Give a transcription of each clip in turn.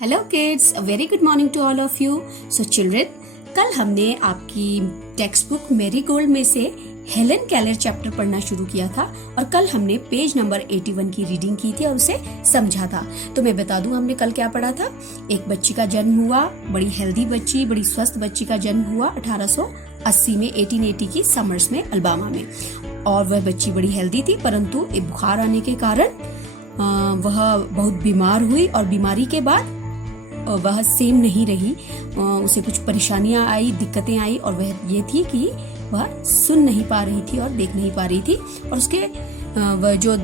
Hello kids, a very good morning to all of you. So children, कल हमने आपकी text book marigold में से हेलन केलर चैप्टर पढ़ना शुरू किया था और कल हमने पेज नंबर 81 की रीडिंग की थी और उसे समझा था। तो मैं बता दूं हमने कल क्या पढ़ा था। एक बच्ची का जन्म हुआ, बड़ी हेल्दी बच्ची, बड़ी स्वस्थ बच्ची का जन्म हुआ 1880 में, 1880 की समर्स में अल्बामा में। और वह बच्ची बड़ी हेल्दी थी, परंतु एक बुखार आने के कारण वह बहुत बीमार हुई और बीमारी के बाद वह सेम नहीं रही। उसे कुछ परेशानियां आई, दिक्कतें आई और वह ये थी कि वह सुन नहीं पा रही थी और देख नहीं पा रही थी। और उसके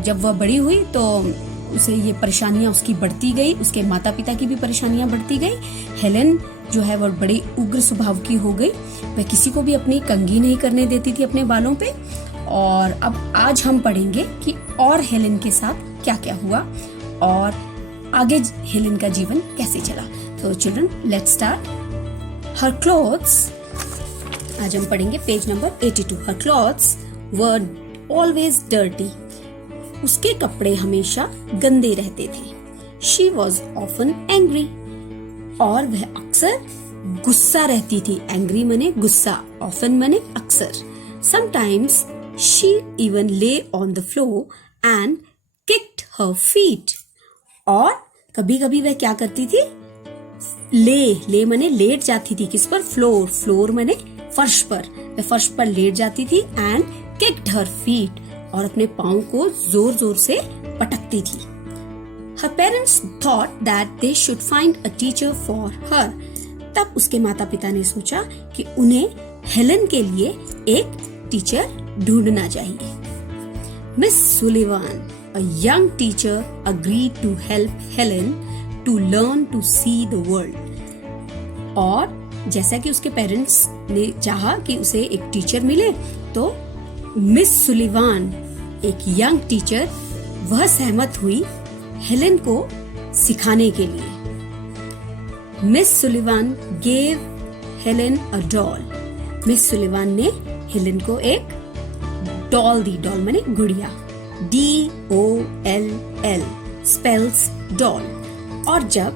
जब वह बड़ी हुई तो उसे ये परेशानियां उसकी बढ़ती गई, उसके माता पिता की भी परेशानियां बढ़ती गई। हेलन जो है वह बड़ी उग्र स्वभाव की हो गई। वह किसी को भी अपनी कंघी नहीं करने देती थी अपने बालों पे। और अब आज हम पढ़ेंगे कि और हेलन के साथ क्या क्या हुआ और आगे हेलन का जीवन कैसे चला। तो children, let's start. Her clothes, आज हम पढ़ेंगे page number 82। Her clothes were always dirty, उसके कपड़े हमेशा गंदे रहते थे। शी वॉज ऑफन एंग्री, और वह अक्सर गुस्सा रहती थी। एंग्री मने गुस्सा, ऑफन मने अक्सर। समटाइम्स शी इवन ले on the floor and kicked her feet, और कभी कभी वह क्या करती थी, ले मने लेट जाती थी। किस पर? फ्लोर, फ्लोर मने फर्श पर। वह फर्श पर लेट जाती थी एंड किक्ड हर फीट, और अपने पाँव को जोर जोर से पटकती थी। Her parents thought that they should find a teacher for her, तब उसके माता पिता ने सोचा कि उन्हें हेलन के लिए एक टीचर ढूंढना चाहिए। Miss Sullivan, a young teacher, agreed to help Helen to learn to see the world। और जैसा कि उसके पेरेंट्स ने चाहा कि उसे एक टीचर मिले, तो मिस सुलिवान, एक यंग टीचर, वह सहमत हुई हेलन को सिखाने के लिए। Miss Sullivan gave Helen a doll। Miss Sullivan ने हेलन को एक डॉल दी। डॉल माने गुड़िया, DOLL स्पेल्स डॉल। और जब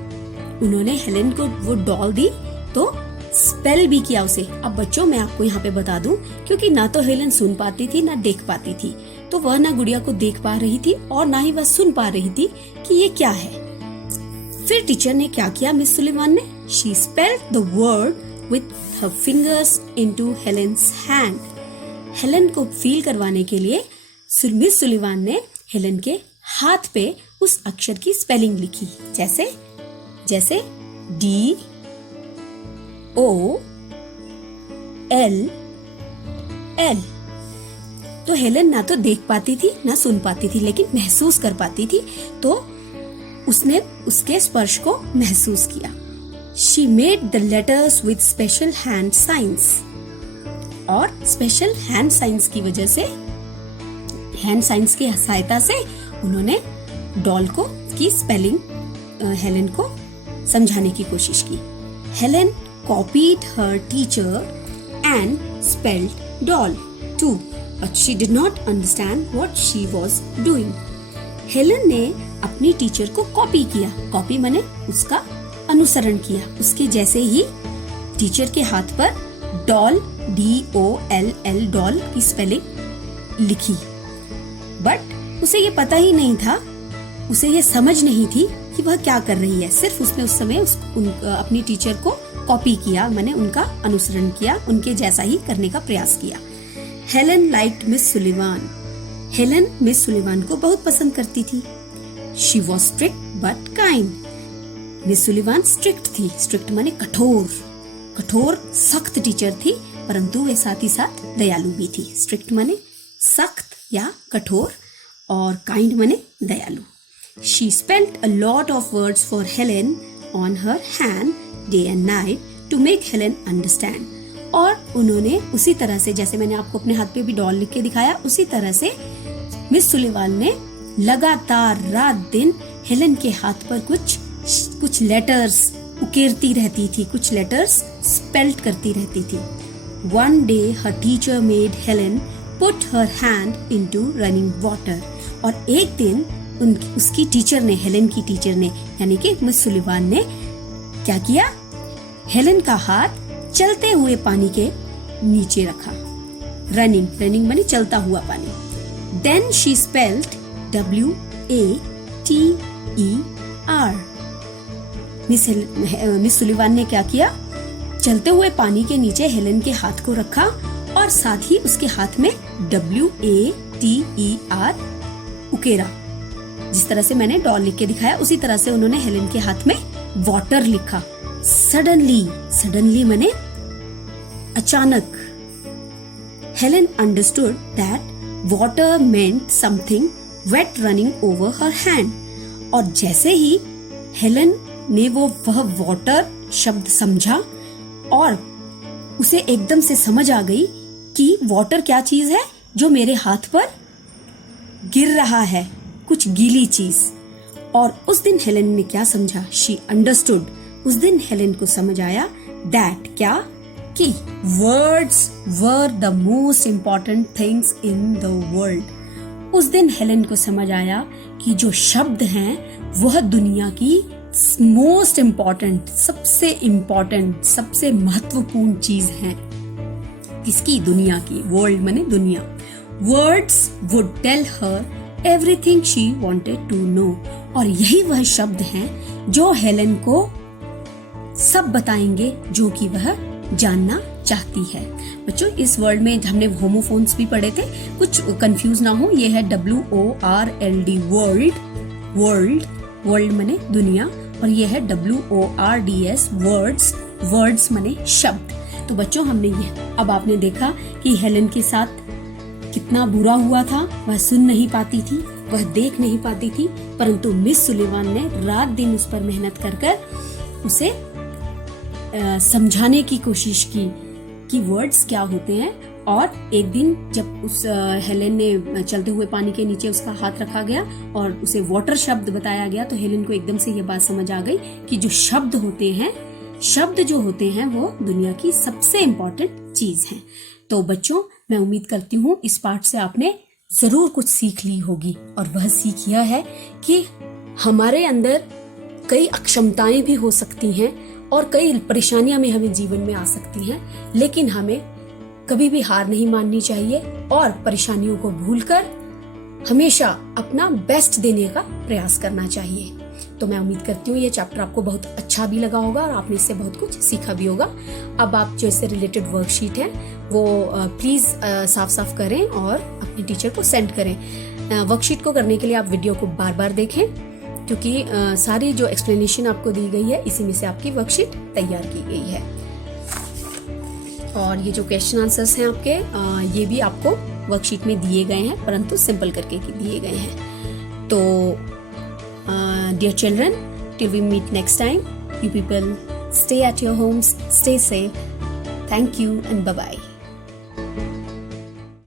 उन्होंने हेलन को वो डॉल दी तो स्पेल भी किया उसे। अब बच्चों, मैं आपको यहाँ पे बता दूं, क्योंकि ना तो हेलन सुन पाती थी ना देख पाती थी, तो वह ना गुड़िया को देख पा रही थी और ना ही वह सुन पा रही थी कि ये क्या है। फिर टीचर ने क्या किया मिस सुलिवान ने? She spelled the word with her fingers into Helen's hand. Helen को फील करवाने के लिए मिस सुलिवान ने हेलन के हाथ पे उस अक्षर की स्पेलिंग लिखी, जैसे DOLL। तो हेलन ना तो देख पाती थी ना सुन पाती थी, लेकिन महसूस कर पाती थी, तो उसने उसके स्पर्श को महसूस किया। She made the letters with special hand signs, और स्पेशल हैंड साइंस की वजह से, हैंड साइंस की सहायता से उन्होंने डॉल को की स्पेलिंग हेलन को समझाने की कोशिश की। Helen copied her teacher and spelled doll too, but she did not understand what she was doing. Helen ने अपनी टीचर को कॉपी किया। कॉपी माने उसका अनुसरण किया, उसके जैसे ही टीचर के हाथ पर डॉल, DOLL डॉल की स्पेलिंग लिखी, बट उसे ये पता ही नहीं था, उसे ये समझ नहीं थी कि वह क्या कर रही है। सिर्फ उसने उस समय अपनी टीचर को कॉपी किया, माने उनका अनुसरण किया, उनके जैसा ही करने का प्रयास किया। Helen liked miss Sullivan. Helen miss Sullivan को बहुत पसंद करती थी। She was strict but kind. Miss Sullivan strict थी। स्ट्रिक्ट माने कठोर, सख्त टीचर थी, परंतु वे साथ ही साथ दयालु भी थी। स्ट्रिक्ट माने सख्त या कठोर, और काइंड माने दयालु। She spelled a lot of words for Helen on her hand day and night to make Helen understand. और उन्होंने उसी तरह से, जैसे मैंने आपको अपने हाथ पे भी डॉल लिख के दिखाया, उसी तरह से मिस सुलिवान ने लगातार रात दिन हेलन के हाथ पर कुछ लेटर्स उकेरती रहती थी, कुछ लेटर्स स्पेल्ड करती रहती थी। One day her teacher made Helen put her hand into running water, और एक दिन उसकी टीचर ने, हेलेन की टीचर ने यानी कि मिस सुलिवान ने क्या किया, हेलेन का हाथ चलते हुए पानी के नीचे रखा। रनिंग माने चलता हुआ पानी। Then she spelled WATER। Miss Sullivan ने क्या किया, चलते हुए पानी के नीचे हेलेन के हाथ को रखा और साथ ही उसके हाथ में WATER उकेरा। जिस तरह से मैंने डॉल लिख के दिखाया उसी तरह से उन्होंने हेलेन के हाथ में वाटर लिखा। सडनली माने अचानक। Helen understood that water meant something wet running over her hand. और जैसे ही हेलेन ने वह वाटर शब्द समझा और उसे एकदम से समझ आ गई कि वाटर क्या चीज है जो मेरे हाथ पर गिर रहा है, कुछ गीली चीज। और उस दिन हेलेन ने क्या समझा, शी अंडरस्टूड, उस दिन हेलेन को समझ आया दैट क्या, कि words were the most important things in the world. उस दिन हेलेन को समझ आया कि जो शब्द हैं वह दुनिया की मोस्ट इम्पॉर्टेंट, सबसे महत्वपूर्ण चीज है। किसकी? दुनिया की। वर्ल्ड माने दुनिया। Words would tell her everything she wanted to know. और यही वह शब्द हैं जो हेलेन को सब बताएंगे जो कि वह जानना चाहती है। बच्चों, इस वर्ल्ड में हमने होमोफोन्स भी पढ़े थे, कुछ कंफ्यूज ना हो। ये है WORLD वर्ल्ड माने दुनिया, और ये है WORDS वर्ड्स माने शब्द। तो बच्चों, हमने ये अब आपने देखा कि हेलेन के साथ कितना बुरा हुआ था। वह सुन नहीं पाती थी, वह देख नहीं पाती थी, परंतु मिस सुलिवान ने रात दिन उस पर मेहनत कर उसे समझाने की कोशिश की कि वर्ड्स क्या होते हैं। और एक दिन जब उस हेलेन ने चलते हुए पानी के नीचे उसका हाथ रखा गया और उसे वाटर शब्द बताया गया, तो हेलेन को एकदम से ये बात समझ आ गई कि जो शब्द जो होते हैं वो दुनिया की सबसे इम्पोर्टेंट चीज है। तो बच्चों, मैं उम्मीद करती हूँ इस पाठ से आपने जरूर कुछ सीख ली होगी। और वह सीख यह है कि हमारे अंदर कई अक्षमताएं भी हो सकती हैं और कई परेशानियां भी हमें जीवन में आ सकती हैं, लेकिन हमें कभी भी हार नहीं माननी चाहिए और परेशानियों को भूलकर हमेशा अपना बेस्ट देने का प्रयास करना चाहिए। तो मैं उम्मीद करती हूँ ये चैप्टर आपको बहुत अच्छा भी लगा होगा और आपने इससे बहुत कुछ सीखा भी होगा। अब आप जो इससे रिलेटेड वर्कशीट है वो प्लीज साफ करें और अपने टीचर को सेंड करें। वर्कशीट को करने के लिए आप वीडियो को बार बार देखें, क्योंकि सारी जो एक्सप्लेनेशन आपको दी गई है इसी में से आपकी वर्कशीट तैयार की गई है। और ये जो क्वेश्चन आंसर्स हैं आपके, ये भी आपको वर्कशीट में दिए गए हैं, परंतु सिंपल करके दिए गए हैं। तो dear children, till we meet next time, you people stay at your homes, stay safe. Thank you and bye-bye.